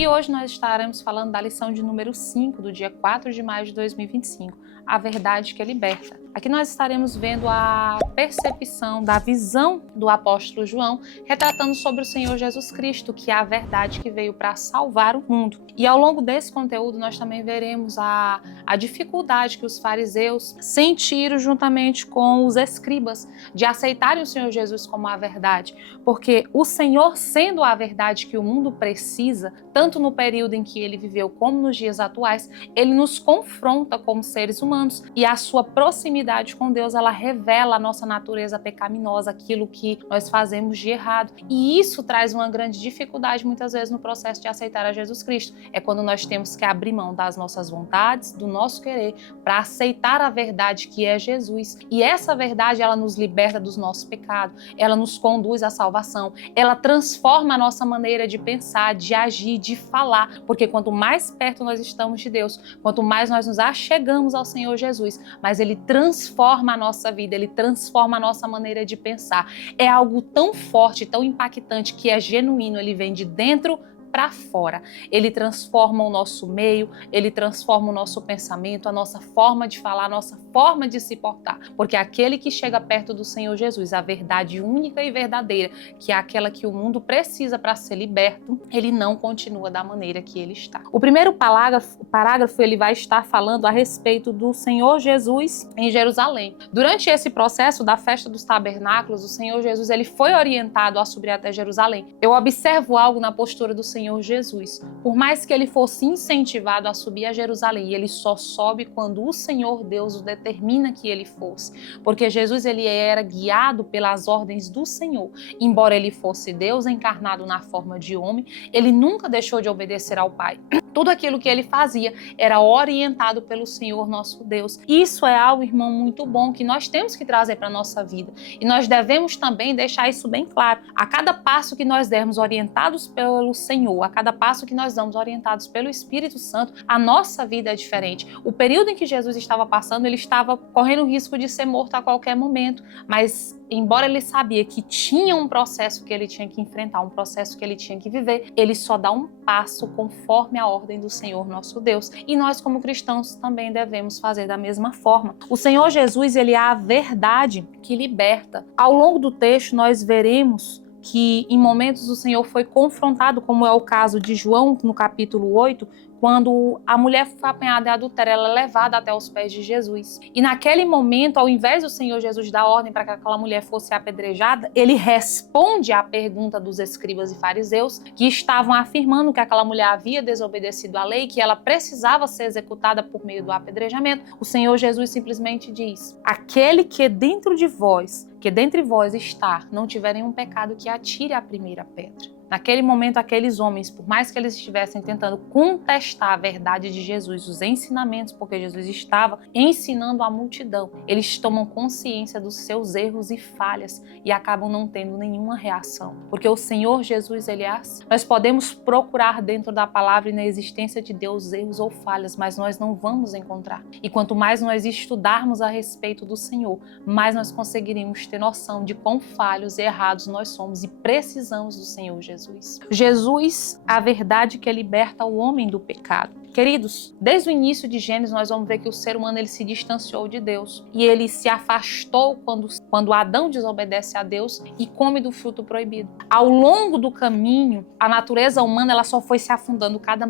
E hoje nós estaremos falando da lição de número 5 do dia 4 de maio de 2025, a verdade que liberta. Aqui nós estaremos vendo a percepção da visão do apóstolo João, retratando sobre o Senhor Jesus Cristo, que é a verdade que veio para salvar o mundo. E ao longo desse conteúdo nós também veremos a dificuldade que os fariseus sentiram juntamente com os escribas de aceitarem o Senhor Jesus como a verdade, porque o Senhor, sendo a verdade que o mundo precisa, tanto no período em que ele viveu como nos dias atuais, ele nos confronta como seres humanos, e a sua proximidade com Deus, ela revela a nossa natureza pecaminosa, aquilo que nós fazemos de errado. E isso traz uma grande dificuldade muitas vezes no processo de aceitar a Jesus Cristo. É quando nós temos que abrir mão das nossas vontades, do nosso querer, para aceitar a verdade que é Jesus. E essa verdade, ela nos liberta dos nossos pecados, ela nos conduz à salvação, ela transforma a nossa maneira de pensar, de agir, de falar, porque quanto mais perto nós estamos de Deus, quanto mais nós nos achegamos ao Senhor Jesus, mas ele transforma a nossa vida, ele transforma a nossa maneira de pensar. É algo tão forte, tão impactante, que é genuíno, ele vem de dentro para fora. Ele transforma o nosso meio, ele transforma o nosso pensamento, a nossa forma de falar, a nossa forma de se portar. Porque aquele que chega perto do Senhor Jesus, a verdade única e verdadeira, que é aquela que o mundo precisa para ser liberto, ele não continua da maneira que ele está. O primeiro parágrafo ele vai estar falando a respeito do Senhor Jesus em Jerusalém. Durante esse processo da festa dos tabernáculos, o Senhor Jesus ele foi orientado a subir até Jerusalém. Eu observo algo na postura do Senhor Jesus. Por mais que ele fosse incentivado a subir a Jerusalém, ele só sobe quando o Senhor Deus o determina que ele fosse. Porque Jesus ele era guiado pelas ordens do Senhor. Embora ele fosse Deus encarnado na forma de homem, ele nunca deixou de obedecer ao Pai. Tudo aquilo que ele fazia era orientado pelo Senhor nosso Deus. Isso é algo, irmão, muito bom que nós temos que trazer para a nossa vida. E nós devemos também deixar isso bem claro. A cada passo que nós dermos orientados pelo Senhor, a cada passo que nós damos orientados pelo Espírito Santo, a nossa vida é diferente. O período em que Jesus estava passando, ele estava correndo o risco de ser morto a qualquer momento, mas embora ele sabia que tinha um processo que ele tinha que enfrentar, um processo que ele tinha que viver, ele só dá um passo conforme a ordem do Senhor nosso Deus. E nós, como cristãos, também devemos fazer da mesma forma. O Senhor Jesus, ele é a verdade que liberta. Ao longo do texto, nós veremos que em momentos o Senhor foi confrontado, como é o caso de João, no capítulo 8, quando a mulher foi apanhada em adultério, ela é levada até os pés de Jesus. E naquele momento, ao invés do Senhor Jesus dar ordem para que aquela mulher fosse apedrejada, ele responde à pergunta dos escribas e fariseus, que estavam afirmando que aquela mulher havia desobedecido à lei, que ela precisava ser executada por meio do apedrejamento. O Senhor Jesus simplesmente diz: aquele que dentre vós está, não tiver nenhum pecado, que atire a primeira pedra. Naquele momento, aqueles homens, por mais que eles estivessem tentando contestar a verdade de Jesus, os ensinamentos, porque Jesus estava ensinando a multidão, eles tomam consciência dos seus erros e falhas e acabam não tendo nenhuma reação. Porque o Senhor Jesus, ele é assim. Nós podemos procurar dentro da palavra e na existência de Deus erros ou falhas, mas nós não vamos encontrar. E quanto mais nós estudarmos a respeito do Senhor, mais nós conseguiremos ter noção de quão falhos e errados nós somos e precisamos do Senhor Jesus. Jesus, a verdade que liberta o homem do pecado. Queridos, desde o início de Gênesis nós vamos ver que o ser humano ele se distanciou de Deus e ele se afastou quando Adão desobedece a Deus e come do fruto proibido. Ao longo do caminho, a natureza humana ela só foi se afundando cada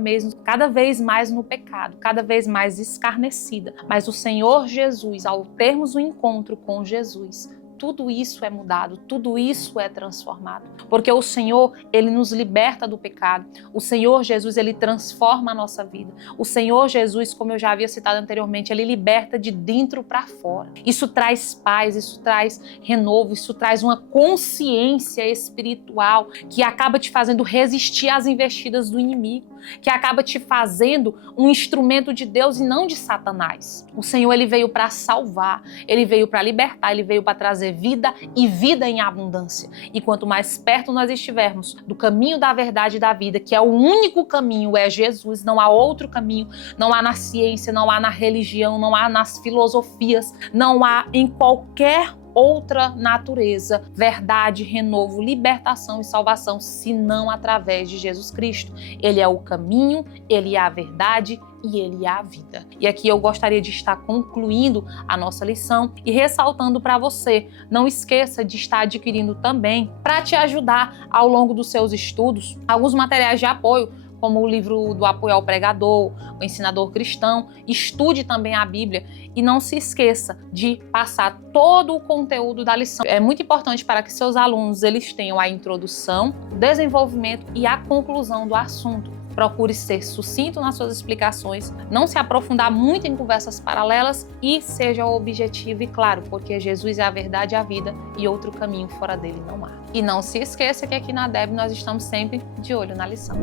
vez mais no pecado, cada vez mais escarnecida. Mas o Senhor Jesus, ao termos o encontro com Jesus, tudo isso é mudado, tudo isso é transformado. Porque o Senhor, ele nos liberta do pecado. O Senhor Jesus, ele transforma a nossa vida. O Senhor Jesus, como eu já havia citado anteriormente, ele liberta de dentro para fora. Isso traz paz, isso traz renovo, isso traz uma consciência espiritual que acaba te fazendo resistir às investidas do inimigo, que acaba te fazendo um instrumento de Deus e não de Satanás. O Senhor, ele veio para salvar, ele veio para libertar, ele veio para trazer vida e vida em abundância. E quanto mais perto nós estivermos do caminho da verdade e da vida, que é o único caminho, é Jesus, não há outro caminho, não há na ciência, não há na religião, não há nas filosofias, não há em qualquer outra natureza, verdade, renovo, libertação e salvação, senão através de Jesus Cristo. Ele é o caminho, ele é a verdade e ele é a vida. E aqui eu gostaria de estar concluindo a nossa lição e ressaltando para você, não esqueça de estar adquirindo também, para te ajudar ao longo dos seus estudos, alguns materiais de apoio, como o livro do Apoio ao Pregador, o Ensinador Cristão. Estude também a Bíblia e não se esqueça de passar todo o conteúdo da lição. É muito importante para que seus alunos eles tenham a introdução, o desenvolvimento e a conclusão do assunto. Procure ser sucinto nas suas explicações, não se aprofundar muito em conversas paralelas e seja objetivo e claro, porque Jesus é a verdade e a vida e outro caminho fora dele não há. E não se esqueça que aqui na DEB nós estamos sempre de olho na lição.